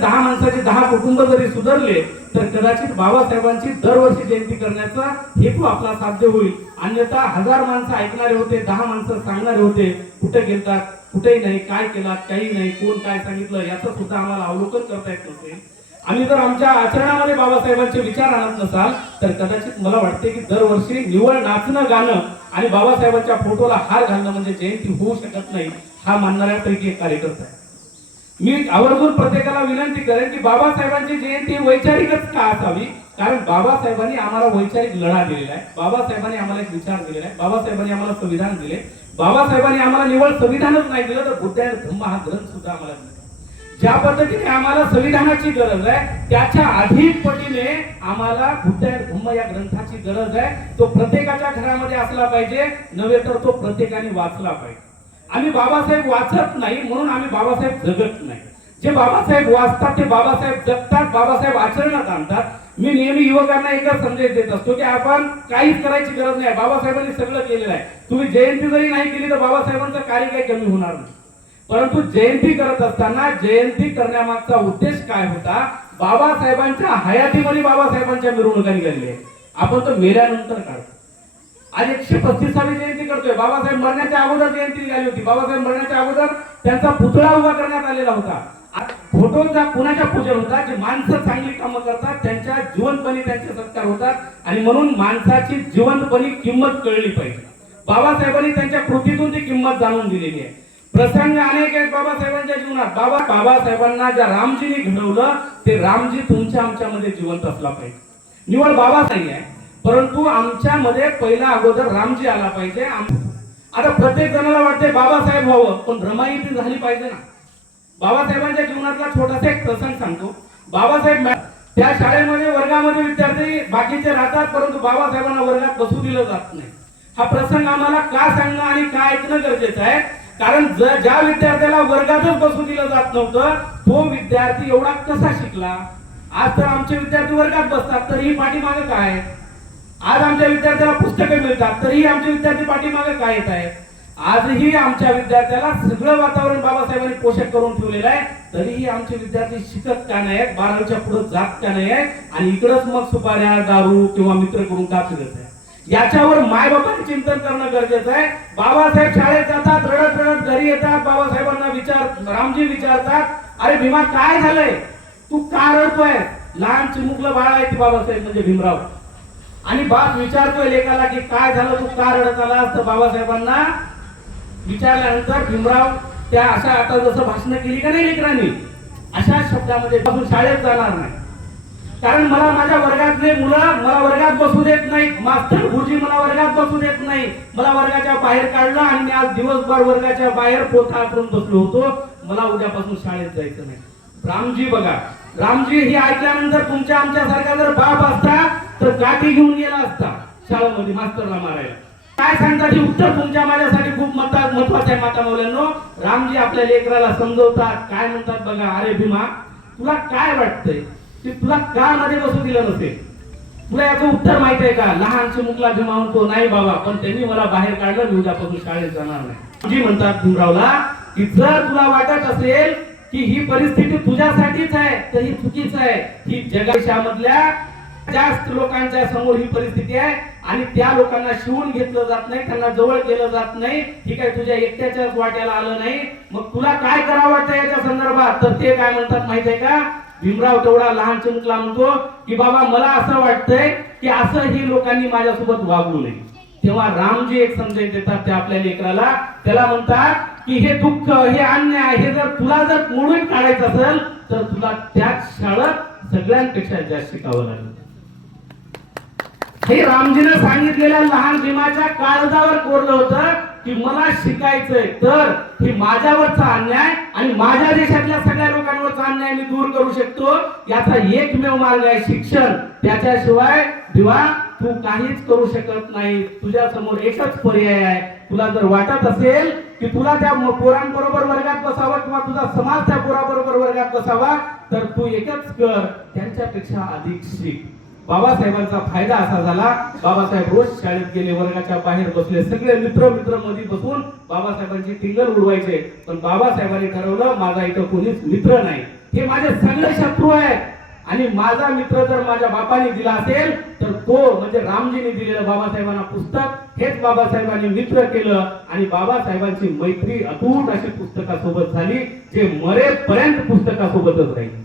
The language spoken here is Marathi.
10 माणसाचे 10 कुटुंब जरी सुधारले तर कदाचित बाबासाहेबांची दरवर्षी जयंती करण्याचा हेतू आपला साध्य होईल. अन्यथा 1000 माणसं ऐकणारे होते, 10 माणसं सांगणारे होते, कुठे गेलतात, कुठेही नाही, काय केलात, काही नाही, कोण काय सांगितलं याचं सुद्धा आम्हाला अवलोकन करता येत नव्हते. आम्ही जर आमच्या आचरणामध्ये बाबासाहेबांचे विचार आणत नसाल तर कदाचित मला वाटते की दरवर्षी निवळ नाचणं गाणं आणि बाबासाहेबांच्या फोटोला हार घालणं म्हणजे जयंती होऊ शकत नाही हा मानणाऱ्यापैकी एक कार्यकर्ता आहे. मी आवर्जून प्रत्येकाला विनंती करेन की बाबासाहेबांची जयंती वैचारिकच का असावी, कारण बाबासाहेबांनी आम्हाला वैचारिक लढा दिलेला आहे, बाबासाहेबांनी आम्हाला एक विचार दिलेला आहे, बाबासाहेबांनी आम्हाला संविधान दिले, बाबासाहेबांनी आम्हाला निवळ संविधानच नाही दिलं तर बुद्ध आणि धम्म हा ग्रंथ सुद्धा आम्हाला दिला. ज्या पद्धतीने आम्हाला संविधानाची गरज आहे त्याच्या अधिक पटीने आम्हाला बुद्ध आणि धम्म या ग्रंथाची गरज आहे. तो प्रत्येकाच्या घरामध्ये असला पाहिजे, नव्हे तर तो प्रत्येकाने वाचला पाहिजे. आम्ही बाबासाहेब वाचत नाही म्हणून आम्ही बाबासाहेब जगत नाही. जे बाबासाहेब वाचतात ते बाबासाहेब जगतात, बाबासाहेब आचरणात आणतात. मी नेहमी युवकांना एकच संदेश देत असतो की आपण काहीच करायची गरज नाही, बाबासाहेबांनी सगळं केलेलं आहे. तुम्ही जयंती जरी नाही केली तर बाबासाहेबांचं कार्य काही कमी होणार नाही. परंतु जयंती करत असताना जयंती करण्यामागचा उद्देश काय होता, बाबासाहेबांच्या हयातीमध्ये बाबासाहेबांच्या मिरवणुका निघाली. आपण तो मेल्यानंतर काढतो. आज 135वी जयंती करतोय. बाबासाहेब मरण्याच्या अगोदर जयंती निघाली होती. बाबासाहेब मरण्याच्या अगोदर त्यांचा पुतळा उभा करण्यात आलेला होता. फोटोचा कुणाच्या पूजन होता, जे माणसं चांगली कामं करतात त्यांच्या जिवंतपणी त्यांचे सत्कार होतात आणि म्हणून माणसाची जिवंतपणी किंमत कळली पाहिजे. बाबासाहेबांनी त्यांच्या कृतीतून ती किंमत जाणून दिलेली आहे. प्रसंग अनेक आहेत बाबासाहेबांच्या जीवनात. बाबासाहेबांना ज्या रामजीने घडवलं ते रामजी तुमच्या आमच्यामध्ये जिवंत असला पाहिजे. निवड बाबा नाही आहे, परंतु आमच्यामध्ये पहिला अगोदर रामजी आला पाहिजे. आता प्रत्येक जणाला वाटते बाबासाहेब व्हावं, पण रमाई ती झाली पाहिजे ना. बाबासाहेबांच्या जीवनातला छोटासा एक प्रसंग सांगतो. बाबासाहेब त्या शाळेमध्ये वर्गामध्ये विद्यार्थी बाकीचे राहतात, परंतु बाबासाहेबांना वर्गात बसू दिलं जात नाही. हा प्रसंग आम्हाला का सांगणं आणि का ऐकणं गरजेचं आहे, कारण ज्या विद्यार्थ्याला वर्गातच बसू दिलं जात नव्हतं तो विद्यार्थी एवढा कसा शिकला. आज तर आमचे विद्यार्थी वर्गात बसतात तरीही पाठीमागे काय. आज आमच्या विद्यार्थ्याला पुस्तकं मिळतात तरीही आमचे विद्यार्थी पाठीमागे काय येत आहेत. आजही आमच्या विद्यार्थ्याला सगळं वातावरण बाबासाहेबांनी पोषक करून ठेवलेलं आहे, तरीही आमचे विद्यार्थी शिकत का नाही आहेत, 12वीच्या पुढे जात का नाही आहेत आणि इकडच मग सुपाऱ्या दारू किंवा मित्र करून का फिरत आहे. याच्यावर मायबापांनी चिंतन करणं गरजेचं आहे. बाबासाहेब शाळेत जातात, रडत रडत घरी येतात, बाबासाहेबांना रामजी विचारतात, अरे भीमा काय झालंय, तू का रडतोय. लहान चिमुकलं बाळ आहे ती बाबासाहेब म्हणजे भीमराव, आणि बाप विचारतोय लेकाला की काय झालं, तू का रडत आलास. तर बाबासाहेबांना विचारल्यानंतर भीमराव त्या अशा आता जसं भाषण केली का नाही लेकरांनी अशा शब्दामध्ये शाळेत जाणार नाही, कारण मला माझ्या वर्गातले मुलं मला वर्गात बसू देत नाहीत, मास्तर गुरुजी मला वर्गात बसू देत नाही, मला वर्गाच्या बाहेर काढलं आणि मी आज दिवसभर वर्गाच्या बाहेर पोथा करून बसलो होतो, मला उद्यापासून शाळेत जायचं नाही. रामजी बघा, रामजी हे ऐकल्यानंतर तुमच्या आमच्या सारखा जर बाप असता तर गाठी घेऊन गेला असता शाळेमध्ये मास्तरला मारायला. काय सांगतात हे उत्तर तुमच्या माझ्यासाठी खूप महत्वाचं आहे माता मौल्यांनो. रामजी आपल्या लेकराला समजवतात, काय म्हणतात बघा, अरे भीमा तुला काय वाटतंय की तुला का मध्ये बसू दिलं नसेल, तुला याचं उत्तर माहित आहे का. लहान चिमुकला भीमा म्हणतो नाही बाबा, पण त्यांनी मला बाहेर काढलं, मी उद्यापासून शाळेत जाणार नाही. जी म्हणतात भीमरावला की जर तुला वाटत असेल की ही परिस्थिती तुझ्यासाठीच आहे तर ही चुकीच आहे. ही जगामधल्या जास्त लोकांच्या समोर ही परिस्थिती आहे आणि त्या लोकांना शिवून घेतलं जात नाही, त्यांना जवळ केलं जात नाही. ही काय तुझ्या एकट्याच्याच वाट्याला आलं नाही. मग तुला काय करावं वाटतं याच्या संदर्भात, तर ते काय म्हणतात माहित आहे का. भीमराव तेवढा लहान चिमुकला म्हणतो की बाबा मला असं वाटतंय की असं ही लोकांनी माझ्यासोबत वागू नये. तेव्हा रामजी एक संदेश देतात त्या आपल्या लेकराला, त्याला म्हणतात की हे दुःख, हे अन्याय, हे जर तुला जर मोडून काढायचं असेल तर तुला त्याच शाळेत सगळ्यांपेक्षा जास्त शिकावं लागेल. हे रामजीने सांगितलेल्या लहान भीमाच्या काळजावर कोरलं होतं की मला शिकायचंय तर हे माझ्यावरचा अन्याय आणि माझ्या देशातल्या सगळ्या लोकांवरचा अन्याय मी दूर करू शकतो. याचा एकमेव मार्ग आहे शिक्षण. त्याच्याशिवाय भीमा तू काहीच करू शकत नाही. तुझ्या समोर एकच पर्याय आहे. तुला जर वाटत असेल की तुला त्या पोरांबरोबर वर्गात बसावं किंवा तुझा समाज त्या पोराबरोबर वर्गात बसावा तर तू एकच कर, त्यांच्यापेक्षा अधिक शिक. बाबासाहेबांचा फायदा असा झाला, बाबासाहेब रोज शाळेत गेले, वर्गाच्या बाहेर बसले, सगळे मित्र मध्ये बसून बाबासाहेबांची टिंगल उडवायचे. पण बाबासाहेबांनी ठरवलं माझा इथं कोणीच मित्र नाही, हे माझे सगळे शत्रू आहेत आणि माझा मित्र जर माझ्या बापाने दिला असेल तर तो म्हणजे रामजीने दिलेलं बाबासाहेबांना पुस्तक हेच बाबासाहेबांनी मित्र केलं आणि बाबासाहेबांची मैत्री अतूट अशी पुस्तकासोबत झाली जे मरेपर्यंत पुस्तकासोबतच राहील.